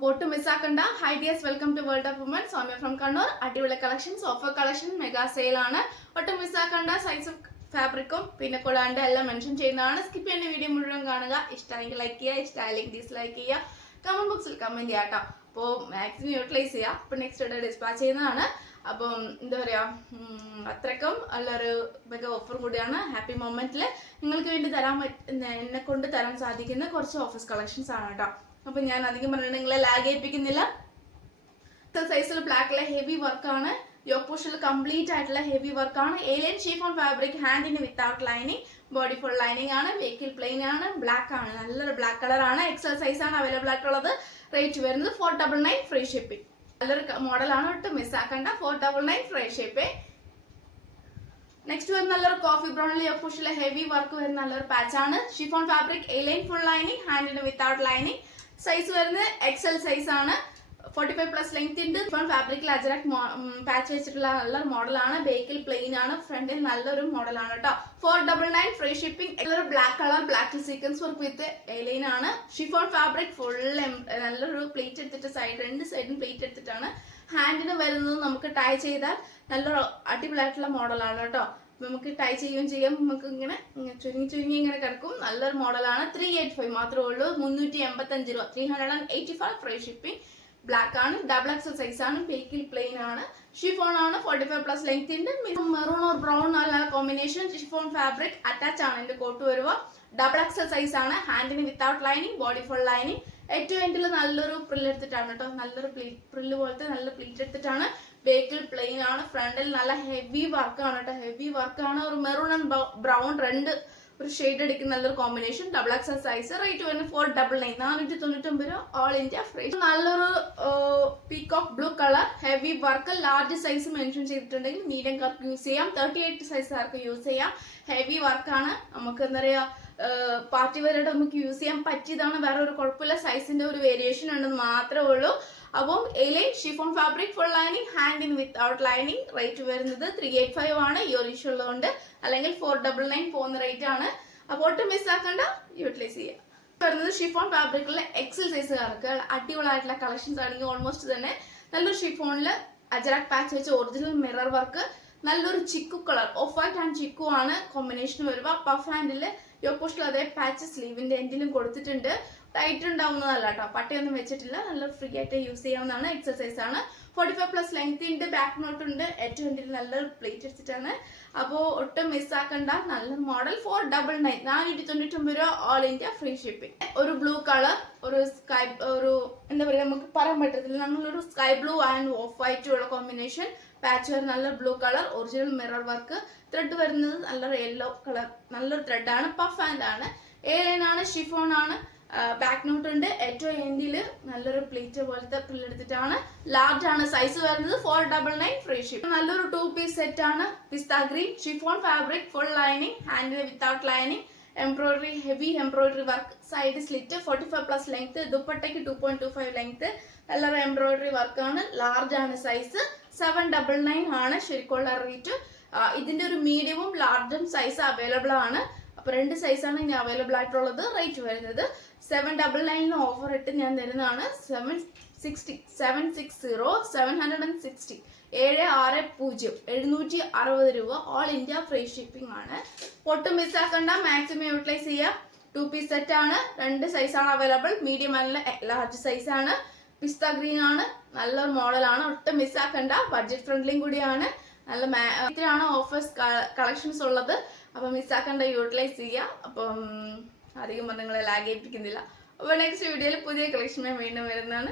Support to miss akanda. Hi dears, welcome to World of Women. Soumya from Kannur. Adivula collections, offer collection, mega sale ആണ്. ഒട്ടും miss ആക്കണ്ട. Size of ഫാബ്രിക്കും പിന്നെ കൂടാണ്ട് എല്ലാം mention ചെയ്യുന്നതാണ്. Skip ചെയ്യുന്ന video മുഴുവൻ കാണുക. ഇഷ്ടമായെങ്കിൽ ലൈക്ക് ചെയ്യുക, ഇഷ്ടമായില്ലെങ്കിൽ ഡിസ്ലൈക്ക് ചെയ്യുക. കമന്റ് ബോക്സിൽ കമന്റ് ചെയ്യാം കേട്ടോ. അപ്പോൾ മാക്സിമം യൂട്ടിലൈസ് ചെയ്യുക. അപ്പോൾ നെക്സ്റ്റ് ഡേ ഡിസ്പാച്ച് ചെയ്യുന്നതാണ്. അപ്പം എന്താ പറയുക, അത്രയ്ക്കും നല്ലൊരു മെഗാ ഓഫർ കൂടിയാണ്. ഹാപ്പി മൊമെന്റിൽ നിങ്ങൾക്ക് വേണ്ടി എന്നെ കൊണ്ട് തരാൻ സാധിക്കുന്ന കുറച്ച് ഓഫീസ് കളക്ഷൻസ് ആണ് കേട്ടോ. അപ്പോൾ ഞാൻ അധികം പറഞ്ഞിട്ട് നിങ്ങളെ ലാഗ് ചെയ്യിപ്പിക്കുന്നില്ല. സൈസിൽ ബ്ലാക്കിലെ ഹെവി വർക്കാണ്. യോക്ക് പോർഷനിൽ കംപ്ലീറ്റ് ആയിട്ടുള്ള ഹെവി വർക്കാണ്. ഏലിയൻ ഷിഫോൺ ഫാബ്രിക്, ഹാൻഡിന് without lining, body full lining ആണ്. വെഹിക്കിൾ പ്ലെയിൻ ആണ്. ബ്ലാക്ക് ആണ്, നല്ലൊരു ബ്ലാക്ക് കളറാണ്. എക്സൽ സൈസ് ആണ് അവൈലബിൾ ആയിട്ടുള്ളത്. റേറ്റ് വരുന്നത് 499 ഫ്രീ ഷിപ്പിംഗ്. നല്ലൊരു മോഡലാണ്, ഒട്ടും മിസ് ആക്കണ്ട. 499 ഫ്രീ ഷിപ്പിംഗ്. നെക്സ്റ്റ് വരുന്ന നല്ലൊരു കോഫി ബ്രൗണിൽ യോക്ക് പോർഷനിലെ ഹെവി വർക്ക് വരുന്ന നല്ലൊരു പാച്ച് ആണ്. Chiffon fabric, A-line full lining, ഹാൻഡിന് വിത്തൗട്ട് ലൈനിങ്. സൈസ് വരുന്നത് എക്സൽ സൈസ് ആണ്. 45+ ലെങ്ത് ഉണ്ട്. ഫാബ്രിക്കിൽ അജറാക് പാച്ച് വെച്ചിട്ടുള്ള നല്ലൊരു മോഡലാണ്. ബേക്കിൽ പ്ലെയിൻ ആണ്. ഫ്രണ്ടിൽ നല്ലൊരു മോഡലാണ് കേട്ടോ. 499 ഫ്രീ ഷിപ്പിംഗ്. നല്ലൊരു black colour, black sequence work with A-line ആണ്. ഷിഫോൺ ഫാബ്രിക് ഫുൾ നല്ലൊരു പ്ലേറ്റ് എടുത്തിട്ട് രണ്ട് സൈഡിലും പ്ലേറ്റ് എടുത്തിട്ടാണ്. ഹാൻഡിന് വരുന്നത് നമുക്ക് ടൈ ചെയ്താൽ നല്ലൊരു അടിപൊളിയായിട്ടുള്ള മോഡലാണ് കേട്ടോ. നമുക്ക് ടൈ ചെയ്യുകയും ചെയ്യാം. നമുക്ക് ഇങ്ങനെ ചുരുങ്ങി ഇങ്ങനെ കിടക്കും. നല്ലൊരു മോഡലാണ്. 385 മാത്രമേ ഉള്ളൂ. 385 രൂപ. 385 ഫ്രീ ഷിപ്പിംഗ്. ബ്ലാക്ക് ആണ്. ഡബിൾ എക്സൽ സൈസ് ആണ്. ബേക്കിൽ പ്ലെയിൻ ആണ്. ഷിഫോൺ ആണ്. 45+ ലെങ്ത് ഉണ്ട്. മെറൂൺ ഓർ ബ്രൗൺ നല്ല കോമ്പിനേഷൻ. ഷിഫോൺ ഫാബ്രിക് അറ്റാച്ച് ആണ് എന്റെ കോട്ട് വരുക. ഡബിൾ എക്സൽ സൈസ് ആണ്. ഹാൻഡിന് without lining, body full lining. ഏറ്റവും എൻഡിൽ നല്ലൊരു പ്രില്ല് എടുത്തിട്ടാണ് കേട്ടോ. നല്ലൊരു പ്രില്ല് പോലത്തെ നല്ല പ്ലീറ്റ് എടുത്തിട്ടാണ്. ബേക്കിൽ പ്ലെയിൻ ആണ്. ഫ്രണ്ടിൽ നല്ല ഹെവി വർക്കാണ് കേട്ടോ. ഹെവി വർക്കാണ്. ഒരു മെറൂൺ ആൻഡ് ബ്രൗൺ രണ്ട് ഒരു ഷെയ്ഡ് അടിക്കുന്ന നല്ലൊരു combination. Double XL size. Rate വരുന്നത് 499 499 രൂപ. All India free. നല്ലൊരു peacock blue colour heavy work. Large size mention ചെയ്തിട്ടുണ്ടെങ്കിൽ മീഡിയം കാർക്ക് യൂസ് ചെയ്യാം. 38 സൈസുകാർക്ക് യൂസ് ചെയ്യാം. ഹെവി വർക്കാണ്. നമുക്ക് എന്താ പറയുക, പാർട്ടി വെയറായിട്ട് നമുക്ക് യൂസ് ചെയ്യാൻ പറ്റിയതാണ്. വേറെ ഒരു കുഴപ്പമില്ല. സൈസിന്റെ ഒരു വേരിയേഷൻ ഉണ്ടെന്ന് മാത്രമേ ഉള്ളൂ. അപ്പം A-line chiffon fabric full lining, ഹാൻഡിൻ വിത്തൗട്ട് ലൈനിങ്. റേറ്റ് വരുന്നത് 385 ആണ്. ഈ ഒരു ഇഷ്യൂ ഉള്ളതുകൊണ്ട്. അല്ലെങ്കിൽ 499 പോകുന്ന റേറ്റ് ആണ്. അപ്പോൾ ഒട്ടും മിസ് ആക്കണ്ട, യൂട്ടിലൈസ് ചെയ്യാം. വരുന്നത് ഷിഫോൺ ഫാബ്രിക്കിലെ എക്സൽ സൈസുകാർക്ക് അടിപൊളിയായിട്ടുള്ള കളക്ഷൻസ് ആണെങ്കിൽ ഓൾമോസ്റ്റ് തന്നെ നല്ലൊരു ഷിഫോണിൽ അജറാക് പാച്ച് വെച്ച് ഒറിജിനൽ മിറർ വർക്ക്. നല്ലൊരു chikoo colour, off white and chikoo ആണ് കോമ്പിനേഷൻ വരുക. പഫ് ഹാൻഡിൽ യോക്ക് പോസ്റ്റിൽ അതേ പാച്ച് സ്ലീവിന്റെ എൻഡിലും കൊടുത്തിട്ടുണ്ട്. ടൈറ്റ് ഉണ്ടാവുന്നതല്ല കേട്ടോ. പട്ടയൊന്നും വെച്ചിട്ടില്ല. നല്ല ഫ്രീ ആയിട്ട് യൂസ് ചെയ്യാവുന്നതാണ്. എക്സസൈസ് ആണ്. 45+ ലെങ്ത് ഉണ്ട്. ബാക്ക് നോട്ട് ഉണ്ട്. ഏറ്റവും എൻഡിൽ നല്ലൊരു പ്ലേറ്റ് എടുത്തിട്ടാണ്. അപ്പോൾ ഒട്ടും മിസ് ആക്കണ്ട. നല്ല മോഡൽ. 499 499 രൂപ. All India free shipping. ഒരു ബ്ലൂ കളർ, ഒരു സ്കൈ, ഒരു എന്താ പറയുക, നമുക്ക് പറയാൻ പറ്റത്തില്ല. നമ്മളൊരു sky blue and of white ഉള്ള കോമ്പിനേഷൻ. പാച്ച് വരെ നല്ല blue colour. Original mirror work. Thread വരുന്നത് നല്ലൊരു യെല്ലോ കളർ. നല്ലൊരു ത്രെഡ് ആണ്. പഫ് ഹാൻഡ് ആണ്. ഏലൈൻ ആണ്. ഷിഫോൺ ആണ്. ബാക്ക് നോട്ട് ഉണ്ട്. ഏറ്റവും എൻഡില് നല്ലൊരു പ്ലേറ്റ് പോലത്തെ പ്രില്ല് എടുത്തിട്ടാണ്. ലാർജ് ആണ്. സൈസ് വരുന്നത് 499 ഫ്രീ ഷിപ്പ്. നല്ലൊരു 2 പീസ് സെറ്റ് ആണ്. Pista green chiffon fabric full lining, ഹാൻഡിൽ without lining, embroidery heavy embroidery work, side slit, 45+ length, ദുപ്പട്ടയ്ക്ക് 2.25 ലെങ്ത്. നല്ലൊരു എംബ്രോയിഡറി വർക്കാണ്. ലാർജ് ആണ്. സൈസ് 799 ആണ് ശരിക്കുള്ള റേറ്റ്. ഇതിന്റെ ഒരു മീഡിയവും ലാർജും സൈസ് അവൈലബിൾ ആണ്. അപ്പൊ രണ്ട് സൈസാണ് ഇനി അവൈലബിൾ ആയിട്ടുള്ളത്. റേറ്റ് വരുന്നത് 799 ഓഫർ ഇട്ട് ഞാൻ തരുന്നതാണ്. 760 760 760 രൂപ. ഓൾ ഇന്ത്യ ഫ്രീ ഷിപ്പിംഗ് ആണ്. ഒട്ടും മിസ് ആക്കണ്ട. മാക്സിമം യൂട്ടിലൈസ് ചെയ്യുക. 2 പീസ് സെറ്റ് ആണ്. രണ്ട് സൈസാണ് available. Medium and large size ആണ്. പിസ്ത ഗ്രീൻ ആണ്. നല്ലൊരു മോഡലാണ്. ഒട്ടും മിസ് ആക്കണ്ട. ബഡ്ജറ്റ് ഫ്രണ്ട്ലിയും കൂടിയാണ്. നല്ല ഇത്രയാണ് ഓഫേഴ്സ് കളക്ഷൻസ് ഉള്ളത്. അപ്പൊ മിസ്സാക്കണ്ട, യൂട്ടിലൈസ് ചെയ്യുക. അപ്പം അധികം നിങ്ങളെ ലാഗ് ഏൽപ്പിക്കുന്നില്ല. അപ്പോൾ നെക്സ്റ്റ് വീഡിയോയിൽ പുതിയ കളക്ഷനെ വീണ്ടും വരുന്നതാണ്.